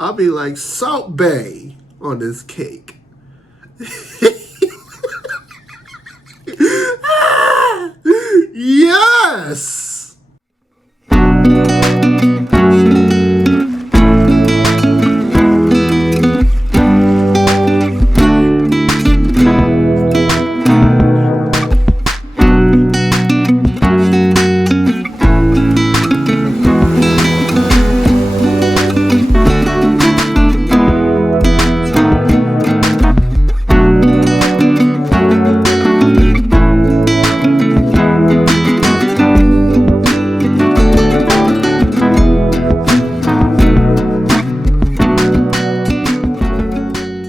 I'll be like Salt Bay on this cake. Yes!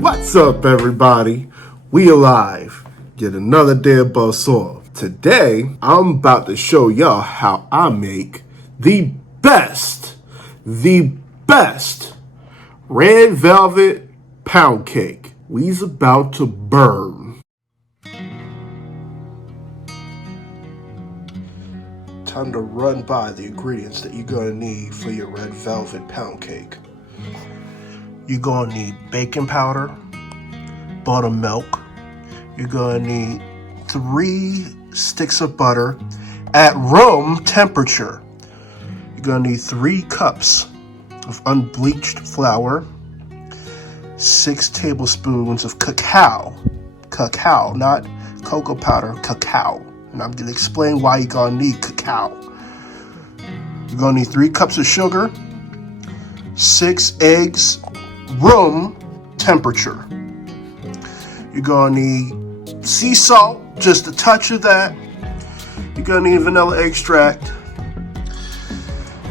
What's up, everybody? We alive. Get another day of buzz off. Today, I'm about to show y'all how I make the best red velvet pound cake. We's about to burn. Time to run by the ingredients that you're gonna need for your red velvet pound cake. You're gonna need baking powder, buttermilk. You're gonna need 3 sticks of butter at room temperature. You're gonna need 3 cups of unbleached flour, 6 tablespoons of cacao, not cocoa powder, cacao. And I'm gonna explain why you're gonna need cacao. You're gonna need 3 cups of sugar, 6 eggs, room temperature. You're gonna need sea salt, just a touch of that. You're gonna need vanilla extract.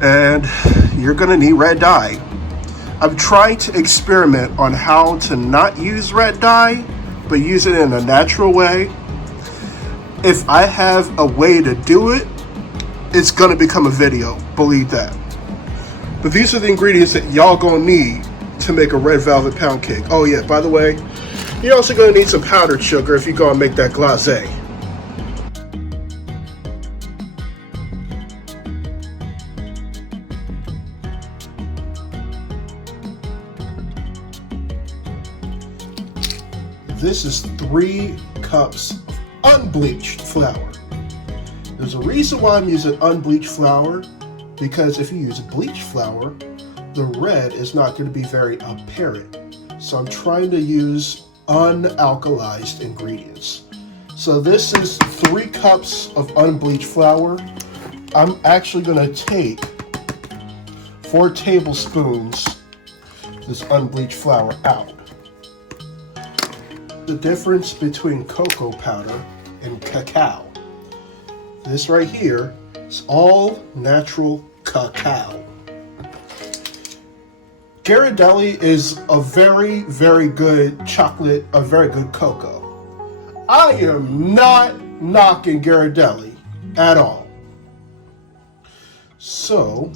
And you're gonna need red dye. I'm trying to experiment on how to not use red dye, but use it in a natural way. If I have a way to do it, it's gonna become a video, believe that. But these are the ingredients that y'all gonna need to make a red velvet pound cake. Oh yeah, by the way, you're also gonna need some powdered sugar if you're gonna make that glazé. This is 3 cups of unbleached flour. There's a reason why I'm using unbleached flour, because if you use bleached flour, the red is not going to be very apparent. So I'm trying to use unalkalized ingredients. So this is 3 cups of unbleached flour. I'm actually going to take 4 tablespoons of this unbleached flour out. The difference between cocoa powder and cacao. This right here is all natural cacao. Ghirardelli is a very, very good chocolate, a very good cocoa. I am not knocking Ghirardelli at all. So,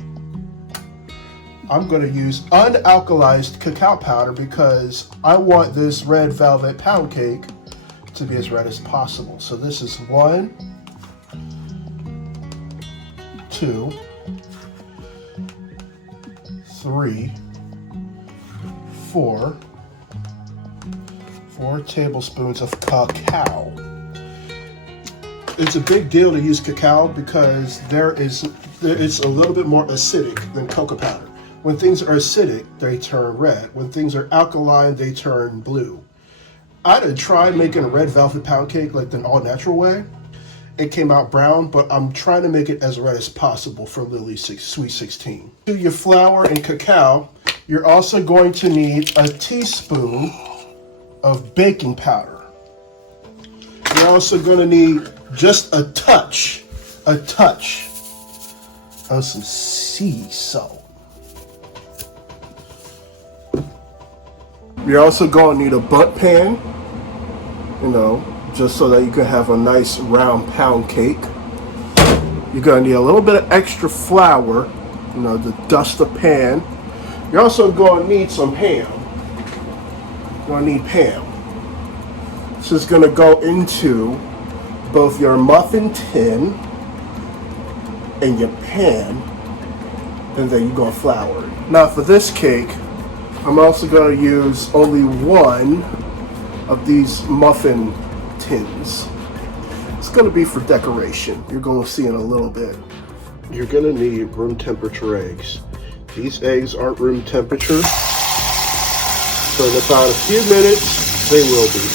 I'm going to use unalkalized cacao powder because I want this red velvet pound cake to be as red as possible. So this is 1, 2, 3, 4 tablespoons of cacao. It's a big deal to use cacao because it's a little bit more acidic than cocoa powder. When things are acidic, they turn red. When things are alkaline, they turn blue. I did try making a red velvet pound cake like the all-natural way. It came out brown, but I'm trying to make it as red as possible for Lily's Sweet 16. To your flour and cacao, you're also going to need a teaspoon of baking powder. You're also going to need just a touch of some sea salt. You're also going to need a butt pan, just so that you can have a nice round pound cake. You're going to need a little bit of extra flour, to dust the pan. You're also going to need some ham. You're going to need ham. This is going to go into both your muffin tin and your pan, and then you're going to flour it. Now for this cake, I'm also going to use only one of these muffin tins. It's going to be for decoration. You're going to see in a little bit. You're going to need room temperature eggs. These eggs aren't room temperature, so in about a few minutes they will be.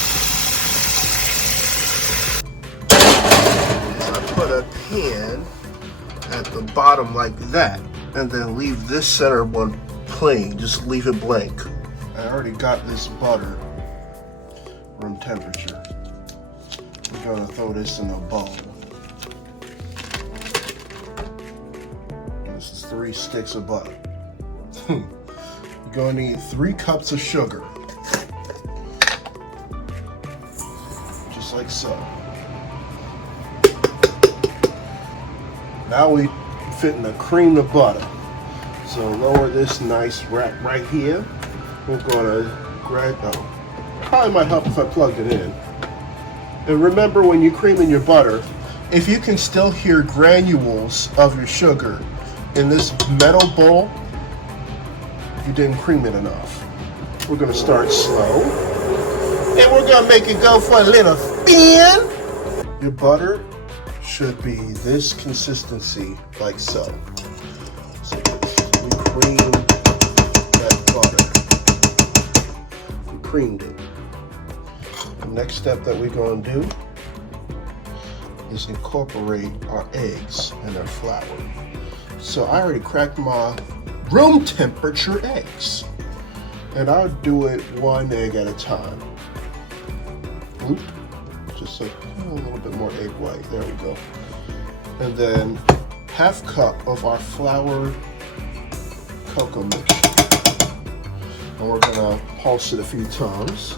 I put a pin at the bottom like that, and then leave this center one plain. Just leave it blank. I already got this butter room temperature. We're gonna throw this in a bowl. This is 3 sticks of butter. You're gonna need 3 cups of sugar. Just like so. Now we fitting to cream the butter. So lower this nice rack right here. We're gonna grab, probably might help if I plugged it in. And remember, when you're creaming your butter, if you can still hear granules of your sugar in this metal bowl, you didn't cream it enough. We're gonna start slow, and we're gonna make it go for a little spin. Your butter should be this consistency, like so. So we cream that butter. We creamed it. The next step that we're going to do is incorporate our eggs and our flour. So I already cracked my room temperature eggs, and I'll do it 1 egg at a time. Oop. Just a little bit more egg white. There we go. And then ½ cup of our flour cocoa mixture. And we're gonna pulse it a few times.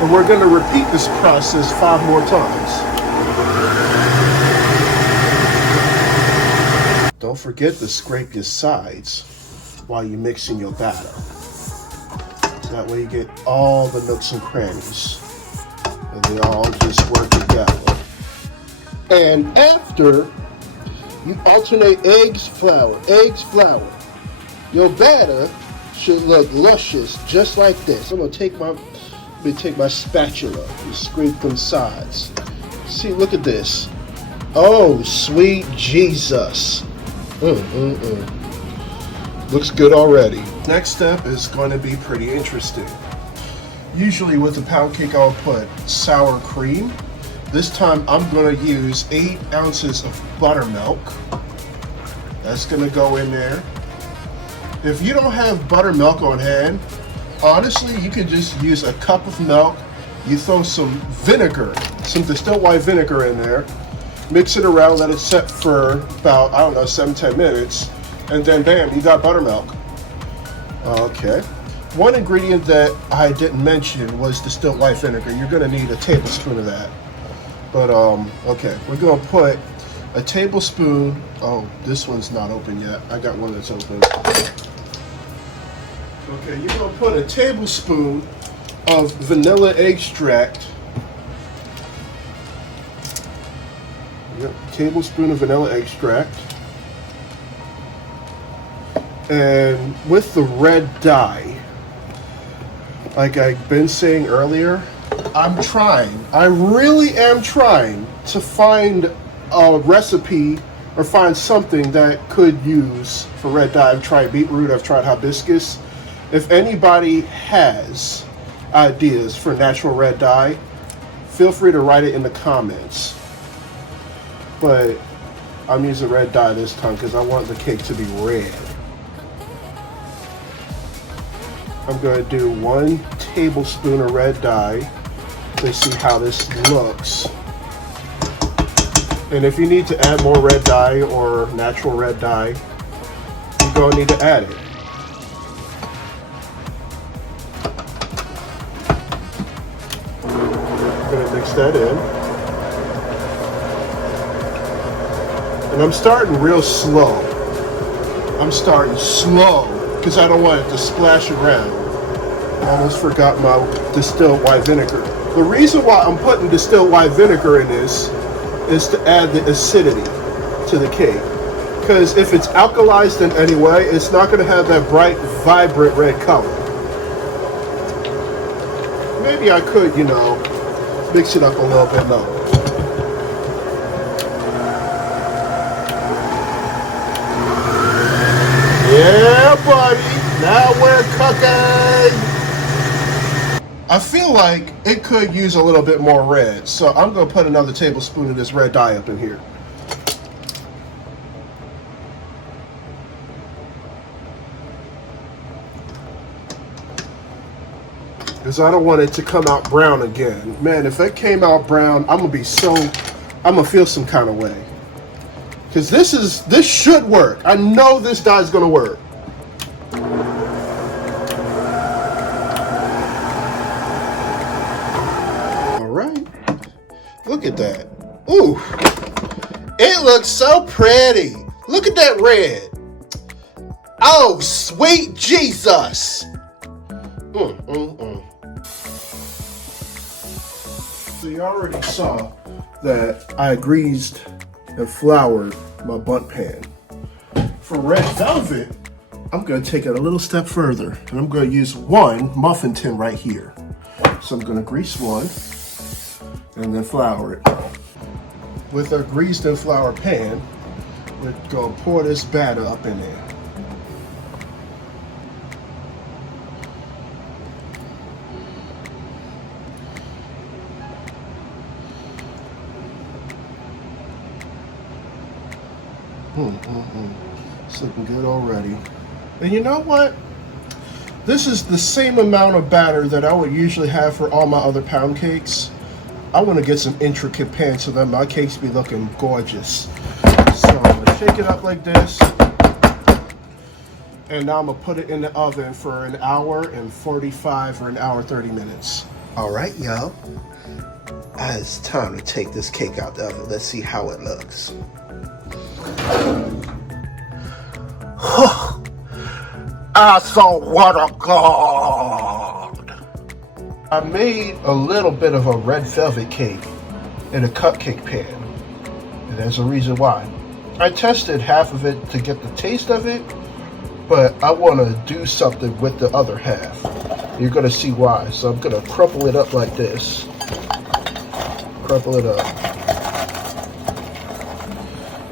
And we're gonna repeat this process 5 more times. Don't forget to scrape your sides while you're mixing your batter. So that way you get all the nooks and crannies, and they all just work together. And after you alternate eggs, flour, your batter should look luscious just like this. I'm gonna take my spatula and scrape them sides. See, look at this. Oh, sweet Jesus. Looks good already. Next step is going to be pretty interesting. Usually with a pound cake I'll put sour cream. This time I'm going to use 8 ounces of buttermilk. That's going to go in there. If you don't have buttermilk on hand, honestly you can just use a cup of milk. You throw some vinegar, some distilled white vinegar in there. Mix it around, let it set for about, 7-10 minutes. And then bam, you got buttermilk. Okay. One ingredient that I didn't mention was distilled white vinegar. You're gonna need a tablespoon of that. But okay, we're gonna put a tablespoon. Oh, this one's not open yet. I got one that's open. Okay, you're gonna put a tablespoon of vanilla extract. Yep, tablespoon of vanilla extract. And with the red dye, like I've been saying earlier, I really am trying to find a recipe or find something that could use for red dye. I've tried beetroot, I've tried hibiscus. If anybody has ideas for natural red dye, feel free to write it in the comments. But I'm using red dye this time because I want the cake to be red. I'm going to do 1 tablespoon of red dye. Let's see how this looks. And if you need to add more red dye or natural red dye, you're going to need to add it. I'm going to mix that in. And I'm starting real slow. I'm starting slow because I don't want it to splash around. I almost forgot my distilled white vinegar. The reason why I'm putting distilled white vinegar in this is to add the acidity to the cake. Because if it's alkalized in any way, it's not going to have that bright, vibrant red color. Maybe I could, you know, mix it up a little bit more. Yeah, buddy. Now we're cooking. I feel like it could use a little bit more red, so I'm going to put another tablespoon of this red dye up in here. Because I don't want it to come out brown again. Man, if it came out brown, I'm going to feel some kind of way. Because this should work. I know this dye is going to work. All right. Look at that. Ooh. It looks so pretty. Look at that red. Oh, sweet Jesus. So you already saw that I greased and floured my bundt pan. For red velvet, I'm going to take it a little step further, and I'm going to use one muffin tin right here. So I'm going to grease one and then flour it. With a greased and floured pan, we're going to pour this batter up in there. It's looking good already. And you know what? This is the same amount of batter that I would usually have for all my other pound cakes. I want to get some intricate pans so that my cakes be looking gorgeous. So I'm going to shake it up like this. And now I'm going to put it in the oven for an hour and 45 or an hour 30 minutes. All right, y'all. It's time to take this cake out the oven. Let's see how it looks. I saw what a god! I made a little bit of a red velvet cake in a cupcake pan, and there's a reason why. I tested half of it to get the taste of it, but I want to do something with the other half. You're going to see why. So I'm going to crumple it up like this. Crumple it up.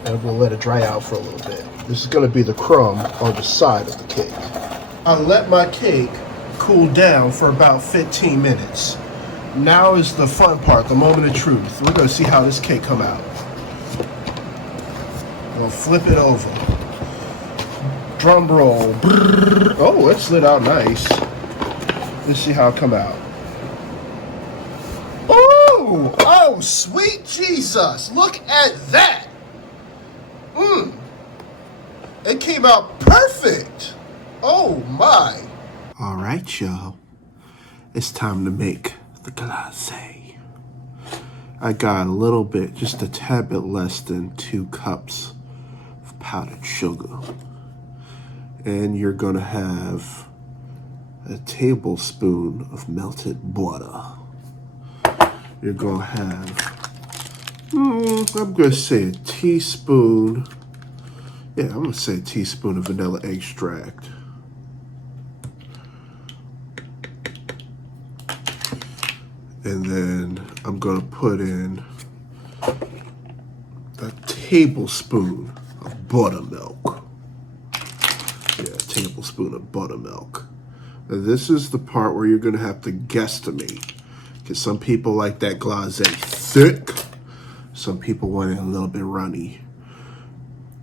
And I'm going to let it dry out for a little bit. This is going to be the crumb on the side of the cake. I let my cake cool down for about 15 minutes. Now is the fun part, the moment of truth. We're going to see how this cake come out. We'll flip it over. Drum roll. Brrr. Oh, it slid out nice. Let's see how it come out. Oh, oh, sweet Jesus. Look at that. It came out perfect. Oh my. All right, y'all. It's time to make the glazé. I got a little bit, just a tad bit less than 2 cups of powdered sugar. And you're gonna have a tablespoon of melted butter. You're gonna have, I'm gonna say a teaspoon. Yeah, I'm gonna say a teaspoon of vanilla extract. And then I'm gonna put in a tablespoon of buttermilk. Yeah, a tablespoon of buttermilk. Now this is the part where you're gonna have to guesstimate. Because some people like that glazé thick. Some people want it a little bit runny.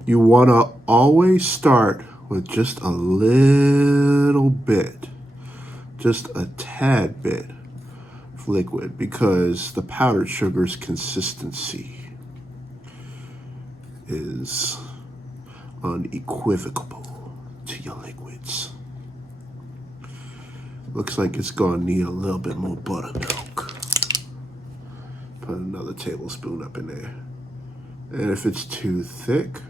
You want to always start with just a little bit, just a tad bit of liquid, because the powdered sugar's consistency is unequivocal to your liquids. Looks like it's going to need a little bit more buttermilk. Put another tablespoon up in there. And if it's too thick,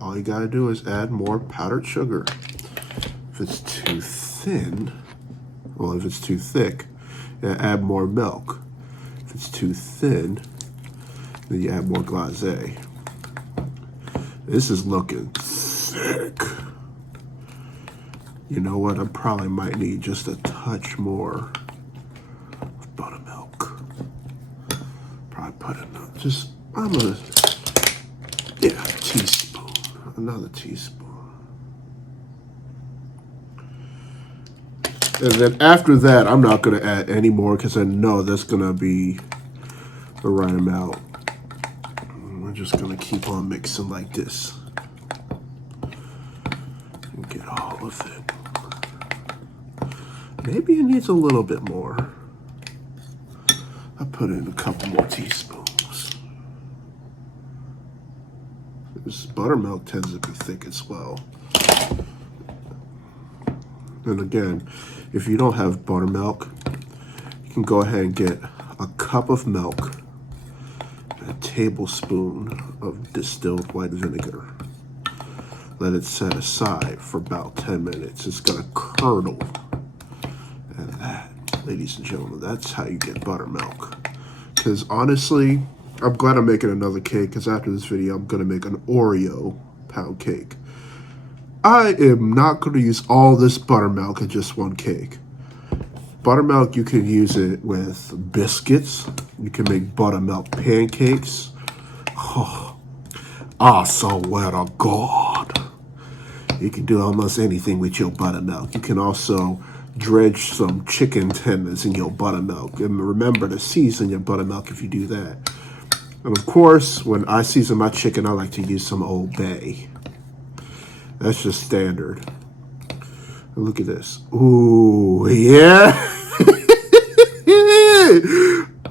all you gotta do is add more powdered sugar. If it's too thin, well, if it's too thick, add more milk. If it's too thin, Then you add more glazé. This is looking thick. You know what? I probably might need just a touch more of buttermilk. Probably put I'm gonna, yeah, a teaspoon, another teaspoon. And then after that, I'm not gonna add any more because I know that's gonna be the right amount. We're just gonna keep on mixing like this. And get all of it. Maybe it needs a little bit more. I put in a couple more teaspoons. This buttermilk tends to be thick as well. And again, if you don't have buttermilk, you can go ahead and get a cup of milk, a tablespoon of distilled white vinegar. Let it set aside for about 10 minutes. It's gonna curdle. And that, ladies and gentlemen, that's how you get buttermilk. Because honestly, I'm glad I'm making another cake, because after this video, I'm gonna make an Oreo pound cake. I am not gonna use all this buttermilk in just one cake. Buttermilk, you can use it with biscuits. You can make buttermilk pancakes. Oh, I swear to God. You can do almost anything with your buttermilk. You can also dredge some chicken tenders in your buttermilk. And remember to season your buttermilk if you do that. And of course, when I season my chicken, I like to use some Old Bay. That's just standard. And look at this. Ooh, yeah.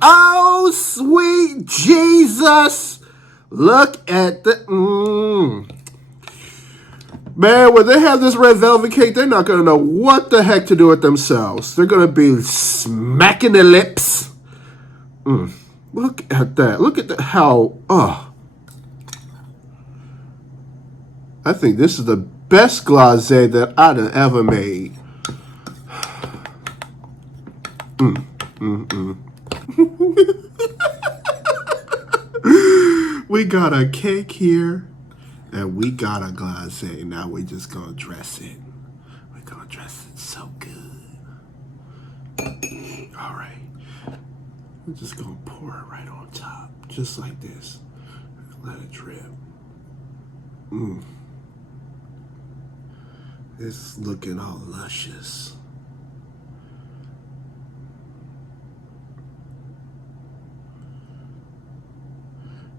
Oh, sweet Jesus. Look at the... Man, when they have this red velvet cake, they're not going to know what the heck to do with themselves. They're going to be smacking their lips. Look at that. Look at how... I think this is the best glazé that I'd ever made. We got a cake here, and we got a glazé. Now we're just gonna dress it. We're gonna dress it so good. All right. We're just gonna pour it right on top, just like this. Let it drip. It's looking all luscious.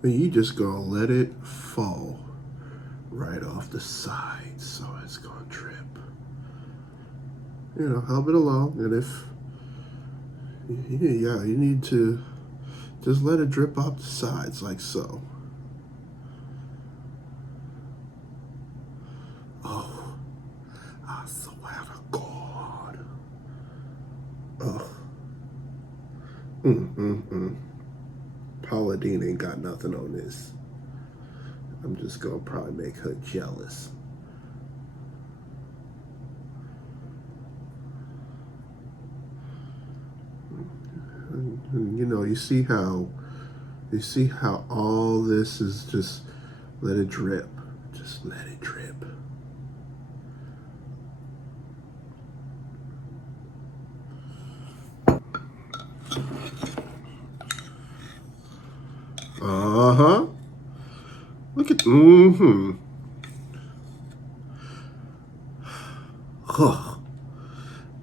And you just gonna let it fall right off the side, so it's gonna drip. You know, help it along, and if you need to just let it drip off the sides like so. Oh, I swear to God. Oh. Paula Deen ain't got nothing on this. I'm just gonna probably make her jealous. You know, you see how all this is just let it drip. Just let it drip. Look at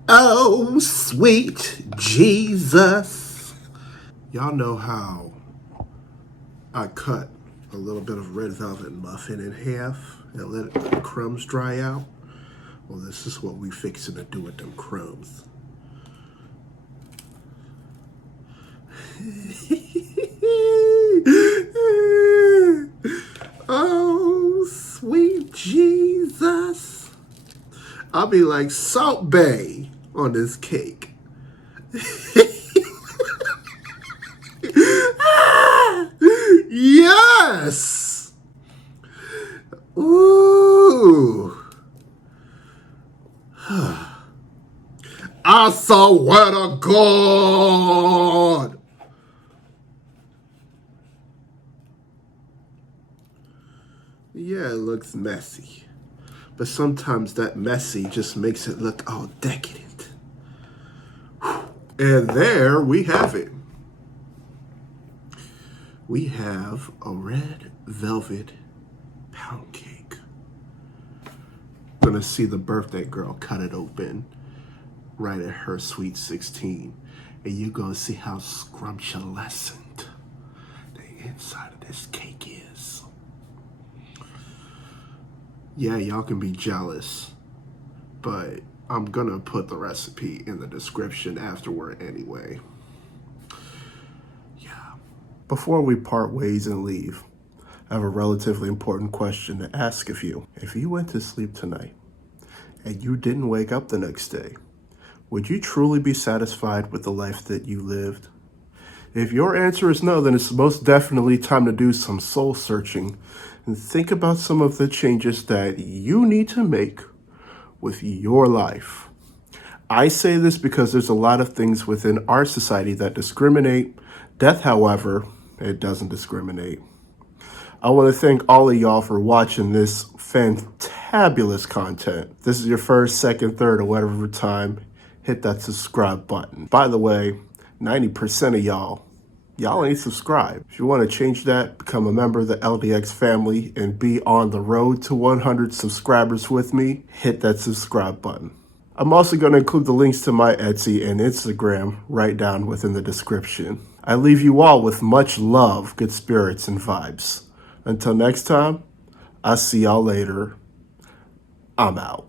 Oh, sweet Jesus. Y'all know how I cut a little bit of red velvet muffin in half and let the crumbs dry out? Well, this is what we fixing to do with them crumbs. Oh, sweet Jesus. I'll be like Salt Bay on this cake. Yes. Ooh. I swear to God. Yeah, it looks messy. But sometimes that messy just makes it look all decadent. And there we have it. We have a red velvet pound cake. Gonna see the birthday girl cut it open right at her sweet 16. And you're gonna see how scrumptious the inside of this cake is. Yeah, y'all can be jealous, but I'm gonna put the recipe in the description afterward anyway. Yeah. Before we part ways and leave, I have a relatively important question to ask of you. If you went to sleep tonight and you didn't wake up the next day, would you truly be satisfied with the life that you lived? If your answer is no, then it's most definitely time to do some soul searching and think about some of the changes that you need to make with your life. I say this because there's a lot of things within our society that discriminate. Death, however, it doesn't discriminate. I want to thank all of y'all for watching this fantabulous content. If this is your first, second, third, or whatever time, hit that subscribe button. By the way, 90% of y'all ain't subscribed. If you want to change that, become a member of the LDX family and be on the road to 100 subscribers with me, hit that subscribe button. I'm also going to include the links to my Etsy and Instagram right down within the description. I leave you all with much love, good spirits, and vibes. Until next time, I'll see y'all later. I'm out.